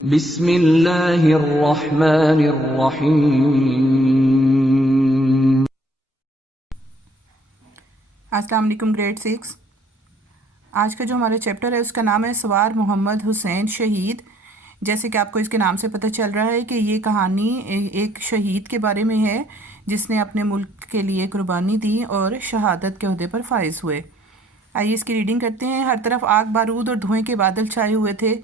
بسم اللہ الرحمن الرحیم۔ السلام علیکم گریڈ 6۔ آج کا جو ہمارا چیپٹر ہے اس کا نام ہے سوار محمد حسین شہید۔ جیسے کہ آپ کو اس کے نام سے پتہ چل رہا ہے کہ یہ کہانی ایک شہید کے بارے میں ہے جس نے اپنے ملک کے لیے قربانی دی اور شہادت کے عہدے پر فائز ہوئے۔ آئیے اس کی ریڈنگ کرتے ہیں۔ ہر طرف آگ بارود اور دھوئیں کے بادل چھائے ہوئے تھے۔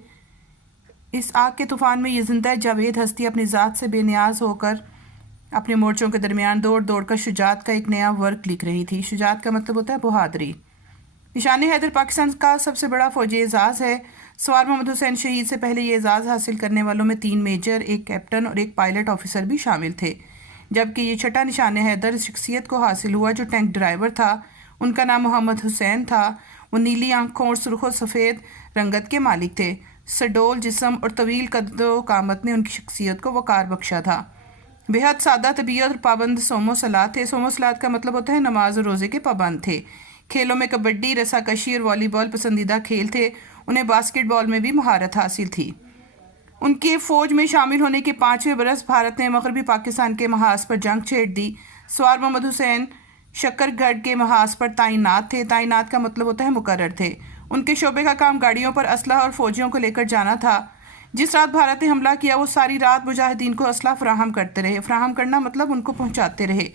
اس آگ کے طوفان میں یہ زندہ جاوید ہستی اپنی ذات سے بے نیاز ہو کر اپنے مورچوں کے درمیان دوڑ دوڑ کر شجاعت کا ایک نیا ورک لکھ رہی تھی۔ شجاعت کا مطلب ہوتا ہے بہادری۔ نشان حیدر پاکستان کا سب سے بڑا فوجی اعزاز ہے۔ سوار محمد حسین شہید سے پہلے یہ اعزاز حاصل کرنے والوں میں 3 میجر، ایک کیپٹن اور ایک پائلٹ آفیسر بھی شامل تھے، جبکہ یہ چھٹا نشان حیدر شخصیت کو حاصل ہوا جو ٹینک ڈرائیور تھا۔ ان کا نام محمد حسین تھا۔ وہ نیلی آنکھوں اور سرخ و سفید رنگت کے مالک تھے۔ سڈول جسم اور طویل قد و قامت نے ان کی شخصیت کو وقار بخشا تھا۔ بے حد سادہ طبیعت اور پابند صوم و صلاۃ تھے۔ صوم و صلاۃ کا مطلب ہوتا ہے نماز اور روزے کے پابند تھے۔ کھیلوں میں کبڈی، رسا کشی اور والی بال پسندیدہ کھیل تھے۔ انہیں باسکٹ بال میں بھی مہارت حاصل تھی۔ ان کے فوج میں شامل ہونے کے 5ویں برس بھارت نے مغربی پاکستان کے محاذ پر جنگ چھیڑ دی۔ سوار محمد حسین شکر گڑھ کے محاذ پر تعینات تھے۔ تعینات کا مطلب ہوتا ہے مقرر تھے۔ ان کے شعبے کا کام گاڑیوں پر اسلحہ اور فوجیوں کو لے کر جانا تھا۔ جس رات بھارت نے حملہ کیا وہ ساری رات مجاہدین کو اسلحہ فراہم کرتے رہے۔ فراہم کرنا مطلب ان کو پہنچاتے رہے۔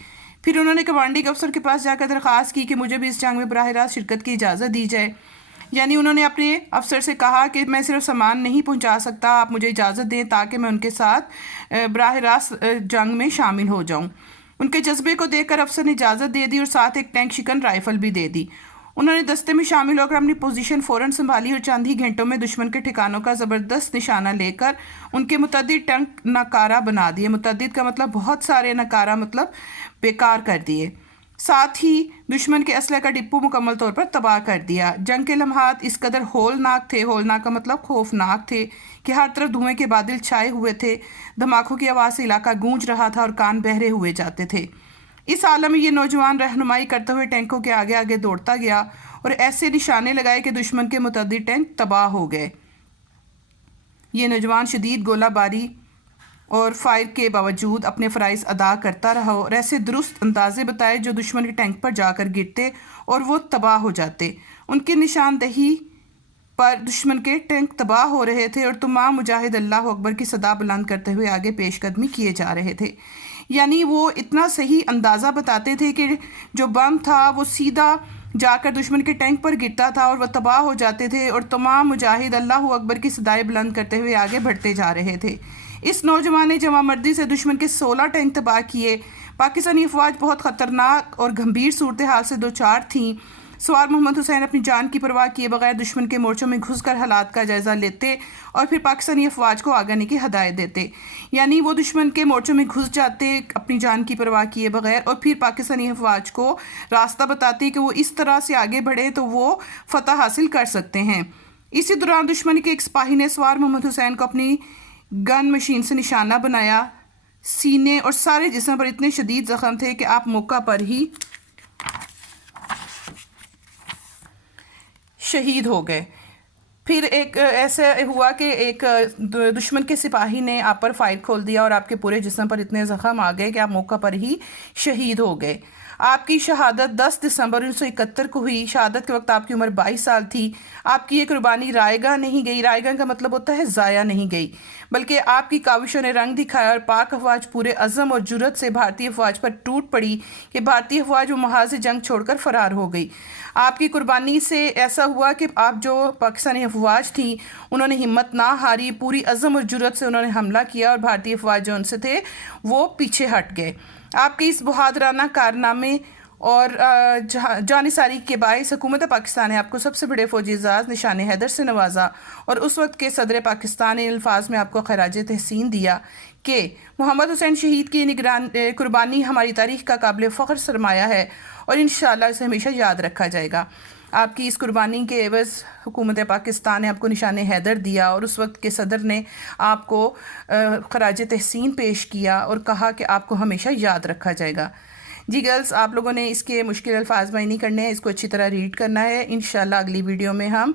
پھر انہوں نے کمانڈنگ افسر کے پاس جا کر درخواست کی کہ مجھے بھی اس جنگ میں براہ راست شرکت کی اجازت دی جائے۔ یعنی انہوں نے اپنے افسر سے کہا کہ میں صرف سامان نہیں پہنچا سکتا، آپ مجھے اجازت دیں تاکہ میں ان کے ساتھ براہ راست جنگ میں شامل ہو جاؤں۔ ان کے جذبے کو دیکھ کر افسر نے اجازت دے دی اور ساتھ ایک ٹینک شکن رائفل بھی دے دی۔ انہوں نے دستے میں شامل ہو کر اپنی پوزیشن فوراً سنبھالی اور چند ہی گھنٹوں میں دشمن کے ٹھکانوں کا زبردست نشانہ لے کر ان کے متعدد ٹینک ناکارہ بنا دیے۔ متعدد کا مطلب بہت سارے، ناکارہ مطلب بیکار کر دیے۔ ساتھ ہی دشمن کے اسلحے کا ڈپو مکمل طور پر تباہ کر دیا۔ جنگ کے لمحات اس قدر ہولناک تھے، ہولناک کا مطلب خوفناک تھے، کہ ہر طرف دھوئیں کے بادل چھائے ہوئے تھے۔ دھماکوں کی آواز سے علاقہ گونج رہا تھا اور کان بہرے ہوئے جاتے تھے۔ اس عالم میں یہ نوجوان رہنمائی کرتے ہوئے ٹینکوں کے آگے آگے دوڑتا گیا اور ایسے نشانے لگائے کہ دشمن کے متعدد ٹینک تباہ ہو گئے۔ یہ نوجوان شدید گولہ باری اور فائر کے باوجود اپنے فرائض ادا کرتا رہا اور ایسے درست اندازے بتائے جو دشمن کے ٹینک پر جا کر گرتے اور وہ تباہ ہو جاتے۔ ان کی نشاندہی پر دشمن کے ٹینک تباہ ہو رہے تھے اور تمام مجاہد اللہ اکبر کی صدا بلند کرتے ہوئے آگے پیش قدمی کیے جا رہے تھے۔ یعنی وہ اتنا صحیح اندازہ بتاتے تھے کہ جو بم تھا وہ سیدھا جا کر دشمن کے ٹینک پر گرتا تھا اور وہ تباہ ہو جاتے تھے اور تمام مجاہد اللہ اکبر کی صدائیں بلند کرتے ہوئے آگے بڑھتے جا رہے تھے۔ اس نوجوان نے جمع مردی سے دشمن کے 16 ٹینک تباہ کیے۔ پاکستانی افواج بہت خطرناک اور گھمبیر صورتحال سے دوچار تھیں۔ سوار محمد حسین اپنی جان کی پرواہ کیے بغیر دشمن کے مورچوں میں گھس کر حالات کا جائزہ لیتے اور پھر پاکستانی افواج کو آگے آنے کی ہدایت دیتے۔ یعنی وہ دشمن کے مورچوں میں گھس جاتے اپنی جان کی پرواہ کیے بغیر اور پھر پاکستانی افواج کو راستہ بتاتے کہ وہ اس طرح سے آگے بڑھے تو وہ فتح حاصل کر سکتے ہیں۔ اسی دوران دشمن کے ایک سپاہی نے سوار محمد حسین کو اپنی گن مشین سے نشانہ بنایا۔ سینے اور سارے جسم پر اتنے شدید زخم تھے کہ آپ موقع پر ہی شہید ہو گئے۔ پھر ایک ایسا ہوا کہ ایک دشمن کے سپاہی نے آپ پر فائر کھول دیا اور آپ کے پورے جسم پر اتنے زخم آ گئے کہ آپ موقع پر ہی شہید ہو گئے۔ آپ کی شہادت 10 دسمبر 1971 کو ہوئی۔ شہادت کے وقت آپ کی عمر 22 سال تھی۔ آپ کی یہ قربانی رائے گاہ نہیں گئی۔ رائے گاہ کا مطلب ہوتا ہے ضائع نہیں گئی، بلکہ آپ کی کاوشوں نے رنگ دکھایا اور پاک افواج پورے عزم اور جرأت سے بھارتی افواج پر ٹوٹ پڑی کہ بھارتی افواج وہ محاذ جنگ چھوڑ کر فرار ہو گئی۔ آپ کی قربانی سے ایسا ہوا کہ آپ جو پاکستانی افواج تھیں انہوں نے ہمت نہ ہاری، پوری عزم اور جرأت سے انہوں نے حملہ کیا اور بھارتی افواج جو ان سے تھے وہ پیچھے ہٹ گئے۔ آپ کے اس بہادرانہ کارنامے اور جانثاری کے باعث حکومت پاکستان نے آپ کو سب سے بڑے فوجی اعزاز نشان حیدر سے نوازا اور اس وقت کے صدر پاکستان نے الفاظ میں آپ کو خراج تحسین دیا کہ محمد حسین شہید کی قربانی ہماری تاریخ کا قابل فخر سرمایہ ہے اور انشاءاللہ اسے ہمیشہ یاد رکھا جائے گا۔ آپ کی اس قربانی کے عوض حکومت پاکستان نے آپ کو نشان حیدر دیا اور اس وقت کے صدر نے آپ کو خراج تحسین پیش کیا اور کہا کہ آپ کو ہمیشہ یاد رکھا جائے گا۔ جی گرلز، آپ لوگوں نے اس کے مشکل الفاظ میں نہیں کرنے ہیں، اس کو اچھی طرح ریڈ کرنا ہے۔ انشاءاللہ اگلی ویڈیو میں ہم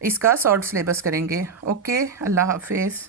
اس کا شارٹ سلیبس کریں گے۔ اوکے، اللہ حافظ۔